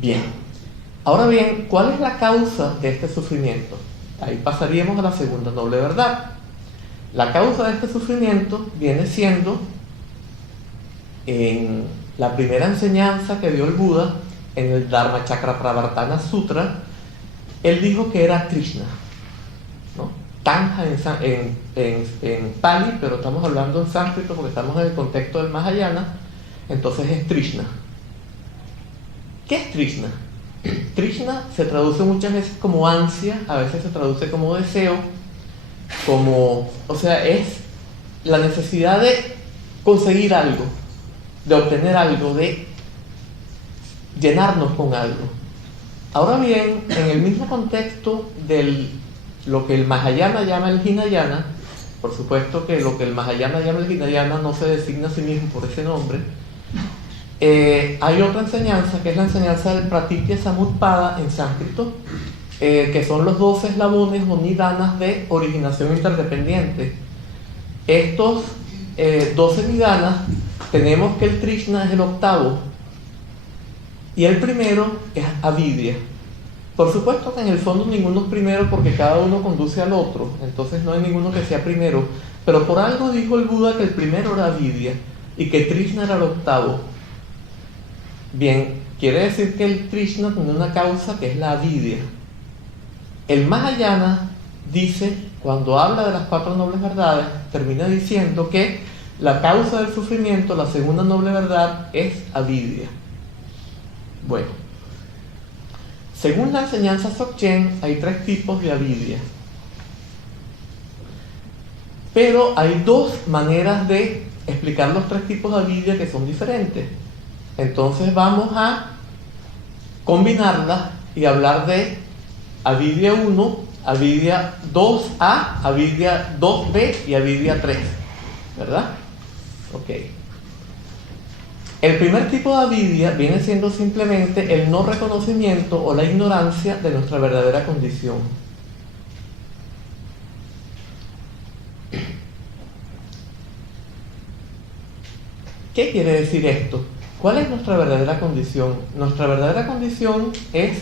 Bien, ahora bien, ¿cuál es la causa de este sufrimiento? Ahí pasaríamos a la segunda noble verdad. La causa de este sufrimiento viene siendo, en la primera enseñanza que dio el Buda, en el Dharmachakrapravartana Sutra, él dijo que era Krishna, ¿no? Tanja en Pali, pero estamos hablando en sánscrito porque estamos en el contexto del Mahayana, entonces es Trishna. ¿Qué es Trishna? Trishna se traduce muchas veces como ansia, a veces se traduce como deseo, o sea, es la necesidad de conseguir algo, de obtener algo, de llenarnos con algo. Ahora bien, en el mismo contexto de lo que el Mahayana llama el Hinayana, por supuesto que lo que el Mahayana llama el Hinayana no se designa a sí mismo por ese nombre, hay otra enseñanza que es la enseñanza del Pratitya Samutpada en sánscrito, que son los 12 eslabones o nidanas de originación interdependiente. Estos 12 nidanas, tenemos que el Trishna es el octavo y el primero es avidya. Por supuesto que en el fondo ninguno es primero porque cada uno conduce al otro, entonces no hay ninguno que sea primero, pero por algo dijo el Buda que el primero era avidya y que Trishna era el octavo. Bien, quiere decir que el Trishna tiene una causa que es la avidya. El Mahayana dice, cuando habla de las 4 nobles verdades, termina diciendo que la causa del sufrimiento, la segunda noble verdad, es avidya. Bueno, según la enseñanza Dzogchen, hay 3 tipos de avidya. Pero hay 2 maneras de explicar los 3 tipos de avidya que son diferentes. Entonces vamos a combinarlas y hablar de avidya 1, avidya 2A, avidya 2B y avidya 3, ¿verdad? Ok. El primer tipo de avidya viene siendo simplemente el no reconocimiento o la ignorancia de nuestra verdadera condición. ¿Qué quiere decir esto? ¿Cuál es nuestra verdadera condición? Nuestra verdadera condición es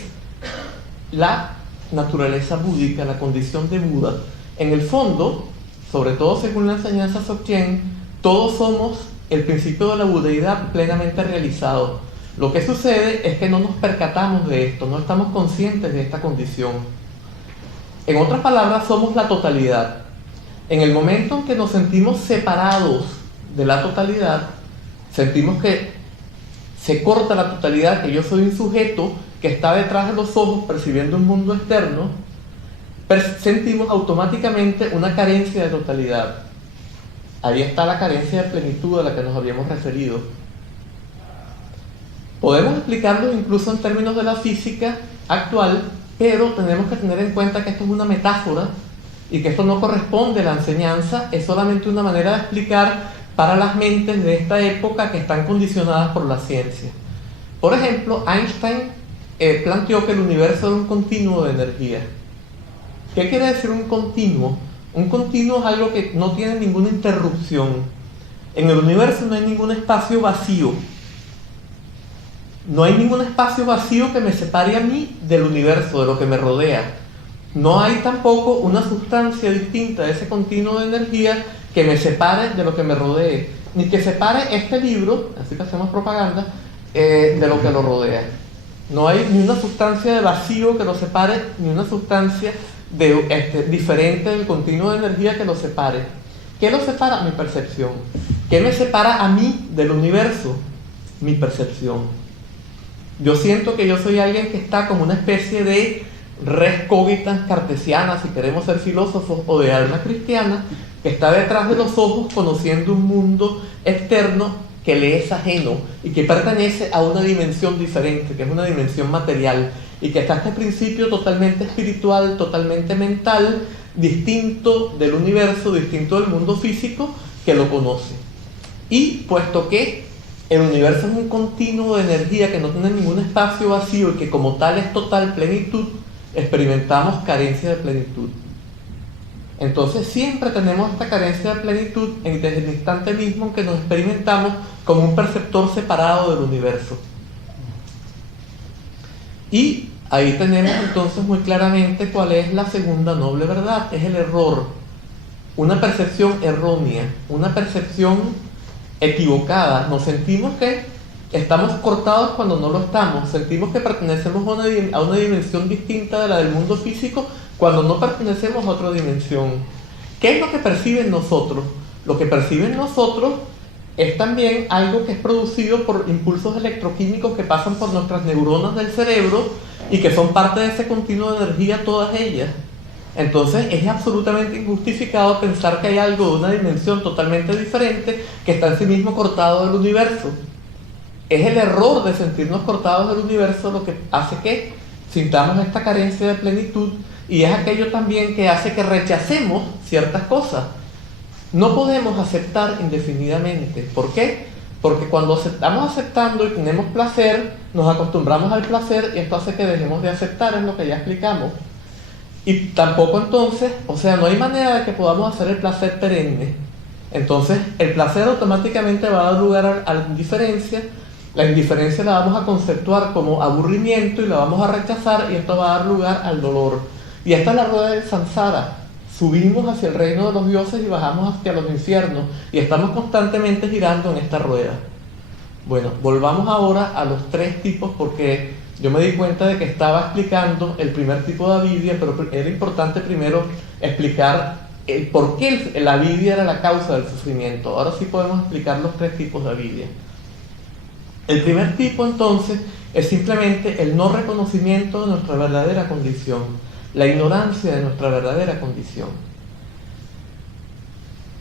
la naturaleza búdica, la condición de Buda. En el fondo, sobre todo según la enseñanza Dzogchen, todos somos el principio de la budeidad plenamente realizado. Lo que sucede es que no nos percatamos de esto, no estamos conscientes de esta condición. En otras palabras, somos la totalidad. En el momento en que nos sentimos separados de la totalidad, sentimos que se corta la totalidad, que yo soy un sujeto que está detrás de los ojos percibiendo un mundo externo, sentimos automáticamente una carencia de totalidad. Ahí está la carencia de plenitud a la que nos habíamos referido. Podemos explicarlo incluso en términos de la física actual, pero tenemos que tener en cuenta que esto es una metáfora y que esto no corresponde a la enseñanza, es solamente una manera de explicar para las mentes de esta época que están condicionadas por la ciencia. Por ejemplo, Einstein planteó que el universo era un continuo de energía. ¿Qué quiere decir un continuo? Un continuo es algo que no tiene ninguna interrupción. En el universo no hay ningún espacio vacío. No hay ningún espacio vacío que me separe a mí del universo, de lo que me rodea. No hay tampoco una sustancia distinta de ese continuo de energía que me separe de lo que me rodee, ni que separe este libro, así que hacemos propaganda, de lo que lo rodea. No hay ni una sustancia de vacío que lo separe, ni una sustancia diferente del continuo de energía que lo separe. ¿Qué lo separa? Mi percepción. ¿Qué me separa a mí del universo? Mi percepción. Yo siento que yo soy alguien que está como una especie de res cogitans cartesiana, si queremos ser filósofos, o de alma cristiana, que está detrás de los ojos conociendo un mundo externo que le es ajeno y que pertenece a una dimensión diferente, que es una dimensión material, y que está este principio totalmente espiritual, totalmente mental, distinto del universo, distinto del mundo físico, que lo conoce. Y puesto que el universo es un continuo de energía que no tiene ningún espacio vacío y que como tal es total plenitud, experimentamos carencia de plenitud. Entonces siempre tenemos esta carencia de plenitud desde el instante mismo en que nos experimentamos como un perceptor separado del universo. Y ahí tenemos entonces muy claramente cuál es la segunda noble verdad, es el error, una percepción errónea, una percepción equivocada. Nos sentimos que estamos cortados cuando no lo estamos, sentimos que pertenecemos a una dimensión distinta de la del mundo físico cuando no pertenecemos a otra dimensión. ¿Qué es lo que perciben nosotros? Lo que perciben nosotros es también algo que es producido por impulsos electroquímicos que pasan por nuestras neuronas del cerebro y que son parte de ese continuo de energía, todas ellas. Entonces es absolutamente injustificado pensar que hay algo de una dimensión totalmente diferente que está en sí mismo cortado del universo. Es el error de sentirnos cortados del universo lo que hace que sintamos esta carencia de plenitud, y es aquello también que hace que rechacemos ciertas cosas. No podemos aceptar indefinidamente. ¿Por qué? Porque cuando estamos aceptando y tenemos placer, nos acostumbramos al placer y esto hace que dejemos de aceptar, es lo que ya explicamos. Y tampoco entonces, o sea, no hay manera de que podamos hacer el placer perenne. Entonces, el placer automáticamente va a dar lugar a la indiferencia. La indiferencia la vamos a conceptuar como aburrimiento y la vamos a rechazar, y esto va a dar lugar al dolor. Y esta es la rueda del samsara. Subimos hacia el reino de los dioses y bajamos hacia los infiernos, y estamos constantemente girando en esta rueda. Bueno, volvamos ahora a los tres tipos, porque yo me di cuenta de que estaba explicando el primer tipo de avidia, pero era importante primero explicar el por qué la avidia era la causa del sufrimiento. Ahora sí podemos explicar los tres tipos de avidia. El primer tipo entonces es simplemente el no reconocimiento de nuestra verdadera condición, la ignorancia de nuestra verdadera condición.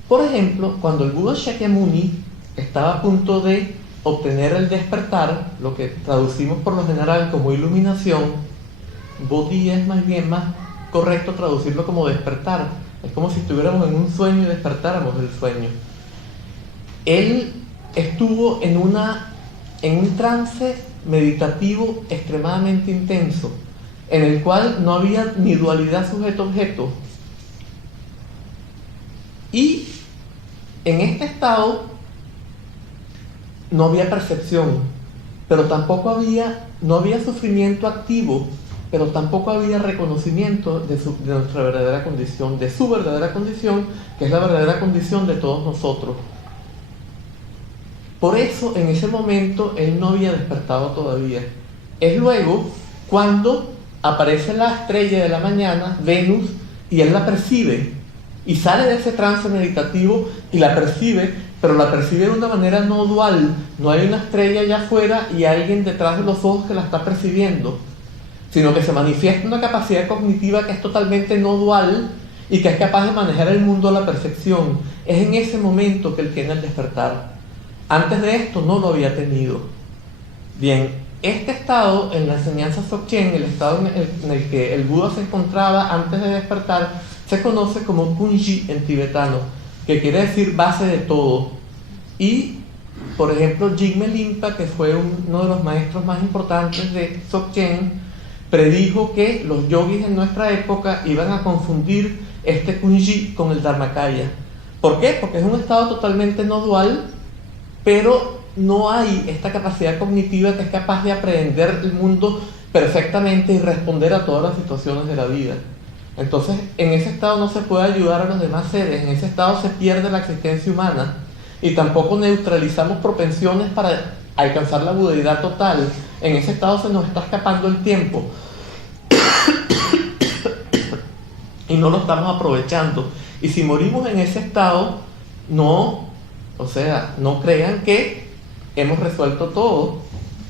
Por ejemplo, cuando el Buda Shakyamuni estaba a punto de obtener el despertar, lo que traducimos por lo general como iluminación, bodhi es más bien más correcto traducirlo como despertar. Es como si estuviéramos en un sueño y despertáramos del sueño. Él estuvo en un trance meditativo extremadamente intenso, en el cual no había ni dualidad sujeto-objeto. Y en este estado no había percepción, pero tampoco no había sufrimiento activo, pero tampoco había reconocimiento de nuestra verdadera condición, de su verdadera condición, que es la verdadera condición de todos nosotros. Por eso, en ese momento, él no había despertado todavía. Es luego cuando aparece la estrella de la mañana, Venus, y él la percibe, y sale de ese trance meditativo y la percibe, pero la percibe de una manera no dual. No hay una estrella allá afuera y alguien detrás de los ojos que la está percibiendo, sino que se manifiesta una capacidad cognitiva que es totalmente no dual y que es capaz de manejar el mundo a la perfección. Es en ese momento que él tiene el despertar. Antes de esto no lo había tenido. Bien, este estado en la enseñanza Dzogchen, el estado en el que el Buda se encontraba antes de despertar, se conoce como Kunji en tibetano, que quiere decir base de todo. Y, por ejemplo, Jigme Limpa, que fue uno de los maestros más importantes de Dzogchen, predijo que los yogis en nuestra época iban a confundir este Kunji con el Dharmakaya. ¿Por qué? Porque es un estado totalmente no dual, pero no hay esta capacidad cognitiva que es capaz de aprehender el mundo perfectamente y responder a todas las situaciones de la vida. Entonces, en ese estado no se puede ayudar a los demás seres, en ese estado se pierde la existencia humana y tampoco neutralizamos propensiones para alcanzar la budeidad total. En ese estado se nos está escapando el tiempo y no lo estamos aprovechando. Y si morimos en ese estado, no crean que hemos resuelto todo.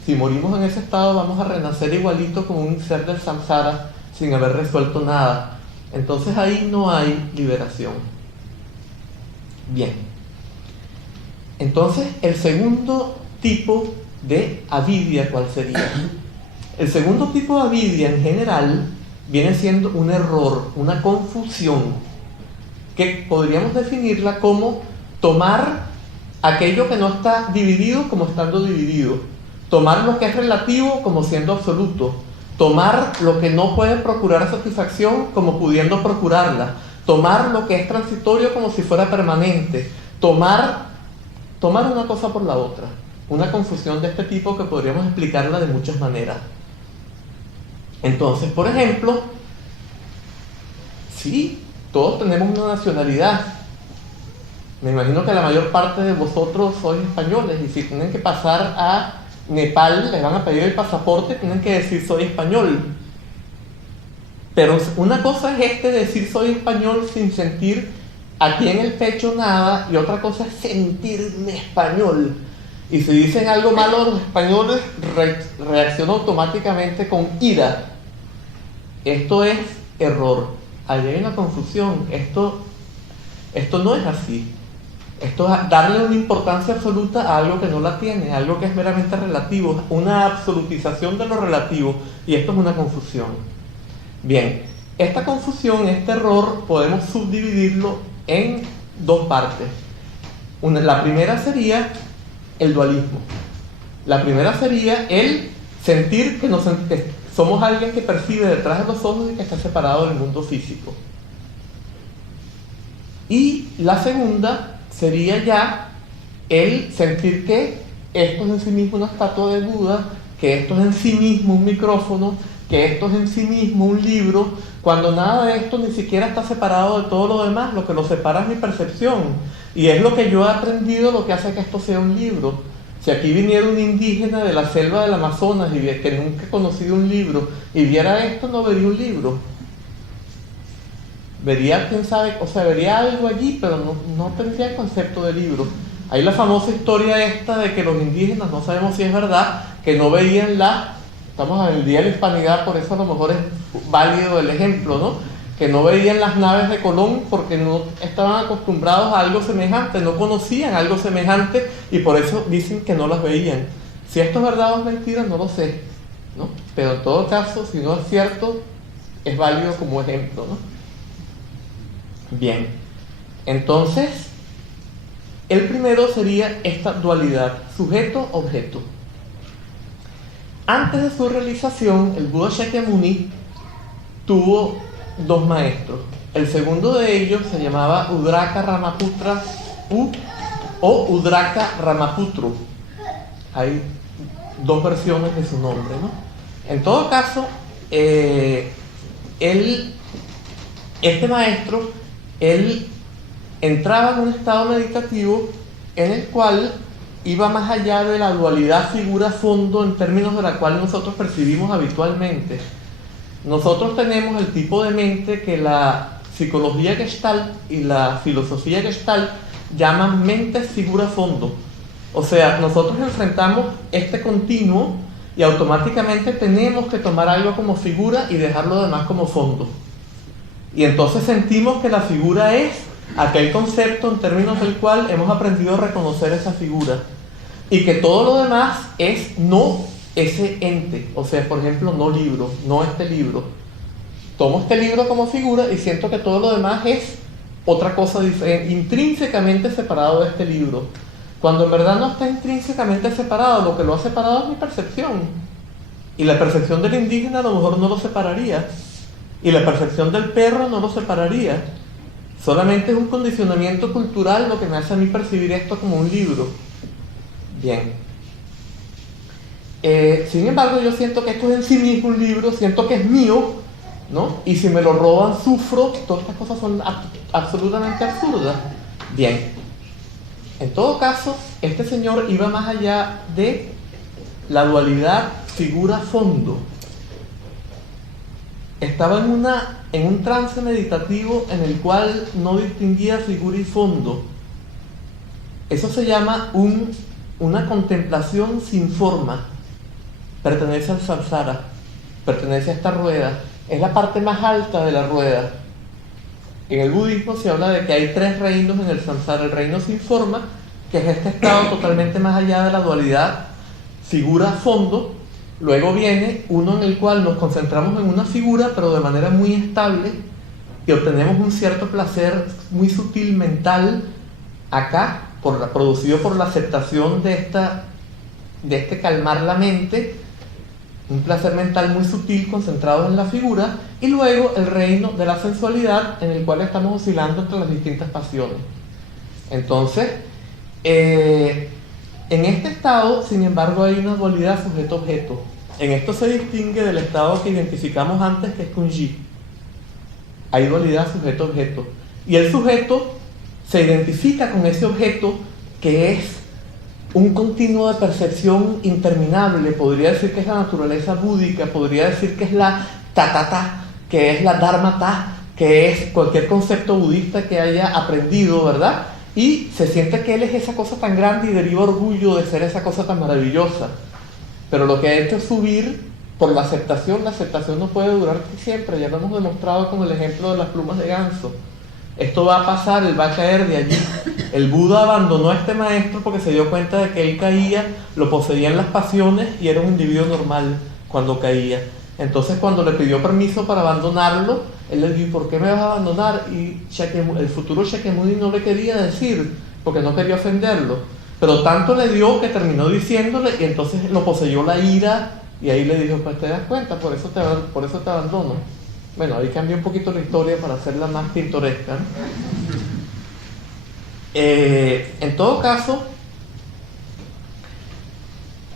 Si morimos en ese estado, vamos a renacer igualito como un ser del samsara sin haber resuelto nada. Entonces ahí no hay liberación. Bien. Entonces, el segundo tipo de avidia, ¿cuál sería? El segundo tipo de avidia en general viene siendo un error, una confusión, que podríamos definirla como tomar aquello que no está dividido como estando dividido, tomar lo que es relativo como siendo absoluto, tomar lo que no puede procurar satisfacción como pudiendo procurarla, tomar lo que es transitorio como si fuera permanente, tomar una cosa por la otra. Una confusión de este tipo que podríamos explicarla de muchas maneras. Entonces, por ejemplo, sí, todos tenemos una nacionalidad. Me imagino que la mayor parte de vosotros sois españoles y si tienen que pasar a Nepal, les van a pedir el pasaporte, tienen que decir soy español. Pero una cosa es decir soy español sin sentir aquí en el pecho nada, y otra cosa es sentirme español. Y si dicen algo malo los españoles, reaccionan automáticamente con ira. Esto es error. Allí hay una confusión. Esto no es así. Esto es darle una importancia absoluta a algo que no la tiene, algo que es meramente relativo, una absolutización de lo relativo, y esto es una confusión. Bien, esta confusión, este error, podemos subdividirlo en dos partes. La primera sería el dualismo. La primera sería el sentir que somos alguien que percibe detrás de los ojos y que está separado del mundo físico. Y la segunda sería ya el sentir que esto es en sí mismo una estatua de Buda, que esto es en sí mismo un micrófono, que esto es en sí mismo un libro, cuando nada de esto ni siquiera está separado de todo lo demás. Lo que lo separa es mi percepción, y es lo que yo he aprendido lo que hace que esto sea un libro. Si aquí viniera un indígena de la selva del Amazonas y que nunca ha conocido un libro y viera esto, no vería un libro. Vería, quién sabe, o sea, vería algo allí, pero no tendría el concepto de libro. Hay la famosa historia esta de que los indígenas, no sabemos si es verdad, que no veían estamos en el Día de la Hispanidad, por eso a lo mejor es válido el ejemplo, ¿no? Que no veían las naves de Colón porque no estaban acostumbrados a algo semejante, no conocían algo semejante, y por eso dicen que no las veían. Si esto es verdad o es mentira, no lo sé, ¿no? Pero en todo caso, si no es cierto, es válido como ejemplo, ¿no? Bien, entonces, el primero sería esta dualidad, sujeto-objeto. Antes de su realización, el Buda Shakyamuni tuvo dos maestros. El segundo de ellos se llamaba Udraka Ramaputra o Udraka Ramaputro. Hay dos versiones de su nombre, ¿no? En todo caso, este maestro, él entraba en un estado meditativo en el cual iba más allá de la dualidad figura-fondo en términos de la cual nosotros percibimos habitualmente. Nosotros tenemos el tipo de mente que la psicología Gestalt y la filosofía Gestalt llaman mente figura-fondo. O sea, nosotros enfrentamos este continuo y automáticamente tenemos que tomar algo como figura y dejar lo demás como fondo. Y entonces sentimos que la figura es aquel concepto en términos del cual hemos aprendido a reconocer esa figura, y que todo lo demás es no ese ente. O sea, por ejemplo, no libro, no este libro. Tomo este libro como figura y siento que todo lo demás es otra cosa diferente, intrínsecamente separado de este libro, cuando en verdad no está intrínsecamente separado. Lo que lo ha separado es mi percepción, y la percepción del indígena a lo mejor no lo separaría, y la percepción del perro no lo separaría. Solamente es un condicionamiento cultural lo que me hace a mí percibir esto como un libro. Bien. Sin embargo, yo siento que esto es en sí mismo un libro, siento que es mío, ¿no? Y si me lo roban, sufro. Todas estas cosas son absolutamente absurdas. Bien. En todo caso, este señor iba más allá de la dualidad figura-fondo. Estaba en un trance meditativo en el cual no distinguía figura y fondo. Eso se llama una contemplación sin forma. Pertenece al samsara, pertenece a esta rueda. Es la parte más alta de la rueda. En el budismo se habla de que hay tres reinos en el samsara. El reino sin forma, que es este estado totalmente más allá de la dualidad figura-fondo. Luego viene uno en el cual nos concentramos en una figura, pero de manera muy estable, y obtenemos un cierto placer muy sutil mental acá, producido por la aceptación de este calmar la mente, un placer mental muy sutil concentrado en la figura. Y luego el reino de la sensualidad, en el cual estamos oscilando entre las distintas pasiones. Entonces, en este estado, sin embargo, hay una dualidad sujeto-objeto. En esto se distingue del estado que identificamos antes, que es Kunji. Hay dualidad sujeto-objeto. Y el sujeto se identifica con ese objeto que es un continuo de percepción interminable. Podría decir que es la naturaleza búdica, podría decir que es la ta-ta-ta, que es la dharma-ta, que es cualquier concepto budista que haya aprendido, ¿verdad? Y se siente que él es esa cosa tan grande y deriva orgullo de ser esa cosa tan maravillosa. Pero lo que ha hecho es subir por la aceptación no puede durar siempre, ya lo hemos demostrado con el ejemplo de las plumas de ganso. Esto va a pasar, él va a caer de allí. El Buda abandonó a este maestro porque se dio cuenta de que él caía, lo poseían las pasiones y era un individuo normal cuando caía. Entonces cuando le pidió permiso para abandonarlo, él le dijo, ¿por qué me vas a abandonar? Y el futuro Shakyamuni no le quería decir, porque no quería ofenderlo. Pero tanto le dio que terminó diciéndole, y entonces lo poseyó la ira, y ahí le dijo, pues te das cuenta, por eso te abandono. Bueno, ahí cambió un poquito la historia para hacerla más pintoresca, ¿no? En todo caso,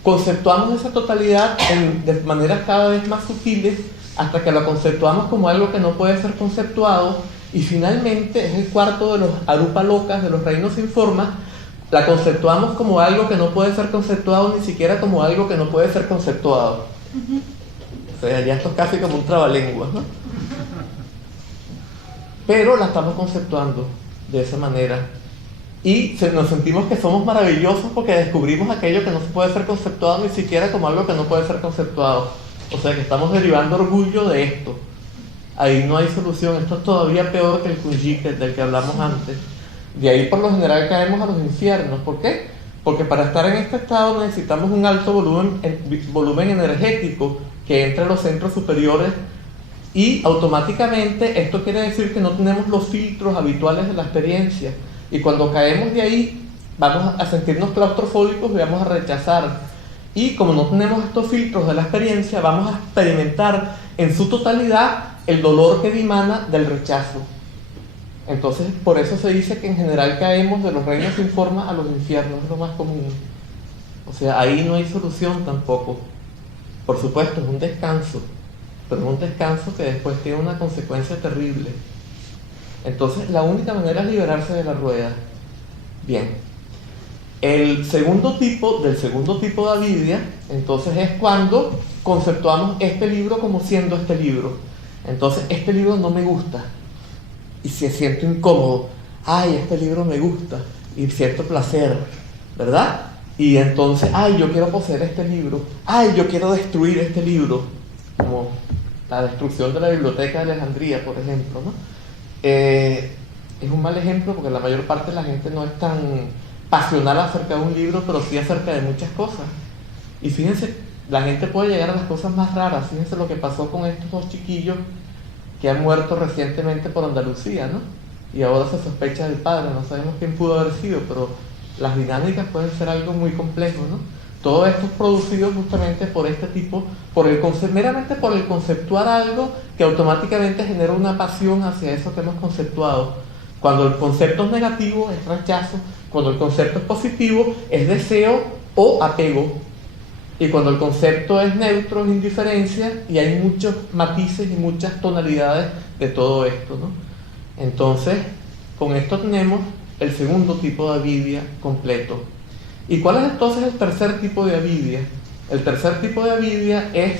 conceptuamos esa totalidad de maneras cada vez más sutiles hasta que la conceptuamos como algo que no puede ser conceptuado, y finalmente es el cuarto de los Arupa Lokas, de los reinos sin forma. La conceptuamos como algo que no puede ser conceptuado, ni siquiera como algo que no puede ser conceptuado. O sea, ya esto es casi como un trabalenguas, ¿no? Pero la estamos conceptuando de esa manera. Y nos sentimos que somos maravillosos porque descubrimos aquello que no se puede ser conceptuado ni siquiera como algo que no puede ser conceptuado. O sea que estamos derivando orgullo de esto. Ahí no hay solución. Esto es todavía peor que el Kunji, del que hablamos antes. De ahí por lo general caemos a los infiernos. ¿Por qué? Porque para estar en este estado necesitamos un alto volumen energético que entre a los centros superiores, y automáticamente esto quiere decir que no tenemos los filtros habituales de la experiencia. Y cuando caemos de ahí, vamos a sentirnos claustrofóbicos y vamos a rechazar. Y como no tenemos estos filtros de la experiencia, vamos a experimentar en su totalidad el dolor que dimana del rechazo. Entonces, por eso se dice que en general caemos de los reinos sin forma a los infiernos, es lo más común. O sea, ahí no hay solución tampoco. Por supuesto, es un descanso, pero es un descanso que después tiene una consecuencia terrible. Entonces, la única manera es liberarse de la rueda. Bien. El segundo tipo de avidia, entonces, es cuando conceptuamos este libro como siendo este libro. Entonces, este libro no me gusta y se siento incómodo. Ay, este libro me gusta y siento placer, ¿verdad? Y entonces, ay, yo quiero poseer este libro. Ay, yo quiero destruir este libro. Como la destrucción de la biblioteca de Alejandría, por ejemplo, ¿no? Es un mal ejemplo porque la mayor parte de la gente no es tan pasional acerca de un libro, pero sí acerca de muchas cosas. Y fíjense, la gente puede llegar a las cosas más raras. Fíjense lo que pasó con estos dos chiquillos que han muerto recientemente por Andalucía, ¿no? Y ahora se sospecha del padre, no sabemos quién pudo haber sido, pero las dinámicas pueden ser algo muy complejo, ¿no? Todo esto es producido justamente por este tipo, meramente por el conceptuar algo que automáticamente genera una pasión hacia eso que hemos conceptuado. Cuando el concepto es negativo, es rechazo. Cuando el concepto es positivo, es deseo o apego. Y cuando el concepto es neutro, es indiferencia, y hay muchos matices y muchas tonalidades de todo esto, ¿no? Entonces, con esto tenemos el segundo tipo de avidia completo. ¿Y cuál es entonces el tercer tipo de avidia? El tercer tipo de avidia es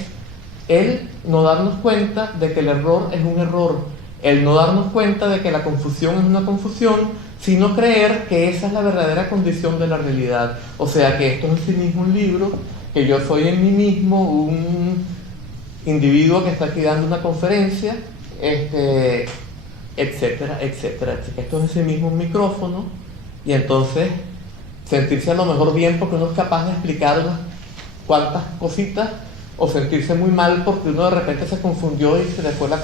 el no darnos cuenta de que el error es un error, el no darnos cuenta de que la confusión es una confusión, sino creer que esa es la verdadera condición de la realidad. O sea, que esto es en sí mismo un libro, que yo soy en mí mismo un individuo que está aquí dando una conferencia, etcétera, etcétera. Esto es en sí mismo un micrófono, y entonces sentirse a lo mejor bien porque uno es capaz de explicar unas cuantas cositas, o sentirse muy mal porque uno de repente se confundió y se le fue la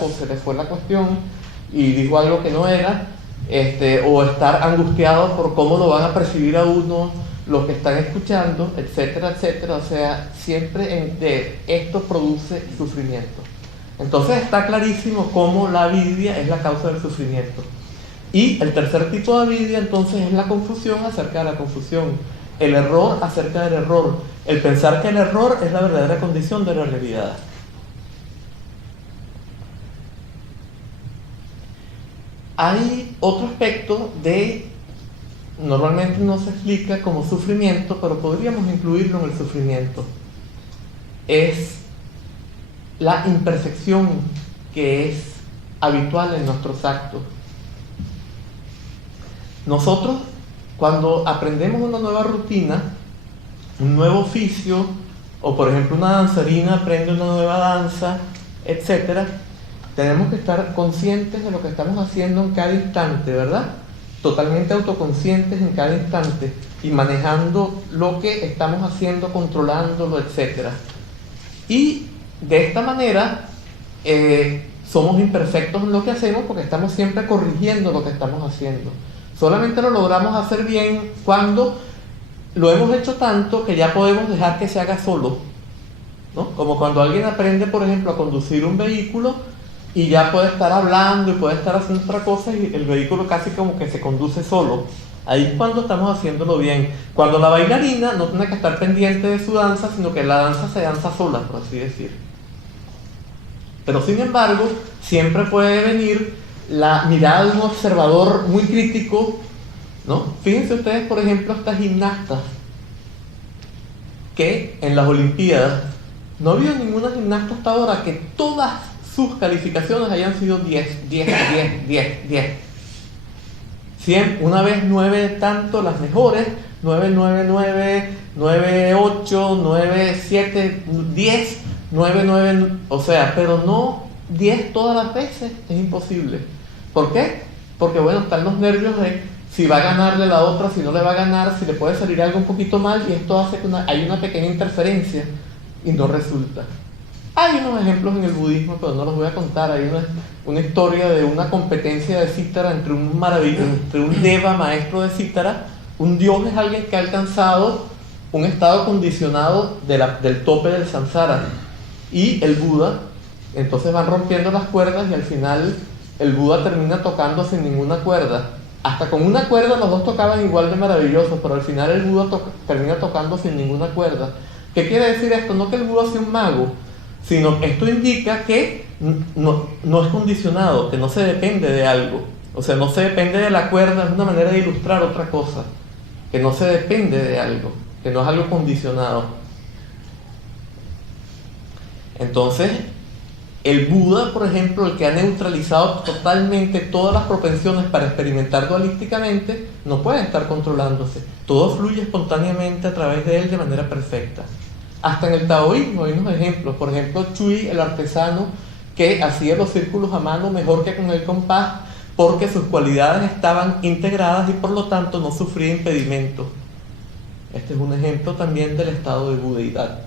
cuestión y dijo algo que no era, o estar angustiado por cómo lo van a percibir a uno los que están escuchando, etcétera, etcétera. O sea, siempre esto produce sufrimiento. Entonces está clarísimo cómo la avidia es la causa del sufrimiento. Y el tercer tipo de avidia entonces es la confusión acerca de la confusión. el error acerca del error, el pensar que el error es la verdadera condición de la realidad. Hay otro aspecto normalmente no se explica como sufrimiento, pero podríamos incluirlo en el sufrimiento. Es la imperfección que es habitual en nuestros actos. Nosotros, cuando aprendemos una nueva rutina, un nuevo oficio, o por ejemplo una danzarina aprende una nueva danza, etc., tenemos que estar conscientes de lo que estamos haciendo en cada instante, ¿verdad? Totalmente autoconscientes en cada instante y manejando lo que estamos haciendo, controlándolo, etc. Y de esta manera somos imperfectos en lo que hacemos porque estamos siempre corrigiendo lo que estamos haciendo. Solamente lo logramos hacer bien cuando lo hemos hecho tanto que ya podemos dejar que se haga solo, ¿no? Como cuando alguien aprende, por ejemplo, a conducir un vehículo y ya puede estar hablando y puede estar haciendo otra cosa y el vehículo casi como que se conduce solo. Ahí es cuando estamos haciéndolo bien. Cuando la bailarina no tiene que estar pendiente de su danza, sino que la danza se danza sola, por así decir. Pero sin embargo, siempre puede venir la mirada de un observador muy crítico, ¿no? Fíjense ustedes, por ejemplo, estas gimnastas que en las Olimpiadas no ha habido ninguna gimnasta hasta ahora que todas sus calificaciones hayan sido 10, 10, 10, 10, 10. 100, una vez 9 tanto las mejores, 9, 9, 9, 9, 8, 9, 7, 10, 9, 9, o sea, pero no 10 todas las veces, es imposible. ¿Por qué? Porque bueno, están los nervios de si va a ganarle la otra, si no le va a ganar, si le puede salir algo un poquito mal y esto hace que hay una pequeña interferencia y no resulta. Hay unos ejemplos en el budismo, pero no los voy a contar. Hay una historia de una competencia de cítara entre un deva, maestro de cítara. Un dios es alguien que ha alcanzado un estado condicionado del tope del samsara. Y el Buda, entonces van rompiendo las cuerdas y al final el Buda termina tocando sin ninguna cuerda. Hasta con una cuerda los dos tocaban igual de maravillosos, pero al final el Buda termina tocando sin ninguna cuerda. ¿Qué quiere decir esto? No que el Buda sea un mago, sino esto indica que no es condicionado, que no se depende de algo. O sea, no se depende de la cuerda, es una manera de ilustrar otra cosa. Que no se depende de algo, que no es algo condicionado. Entonces, el Buda, por ejemplo, el que ha neutralizado totalmente todas las propensiones para experimentar dualísticamente, no puede estar controlándose. Todo fluye espontáneamente a través de él de manera perfecta. Hasta en el taoísmo hay unos ejemplos. Por ejemplo, Chui, el artesano que hacía los círculos a mano mejor que con el compás, porque sus cualidades estaban integradas y por lo tanto no sufría impedimento. Este es un ejemplo también del estado de budeidad.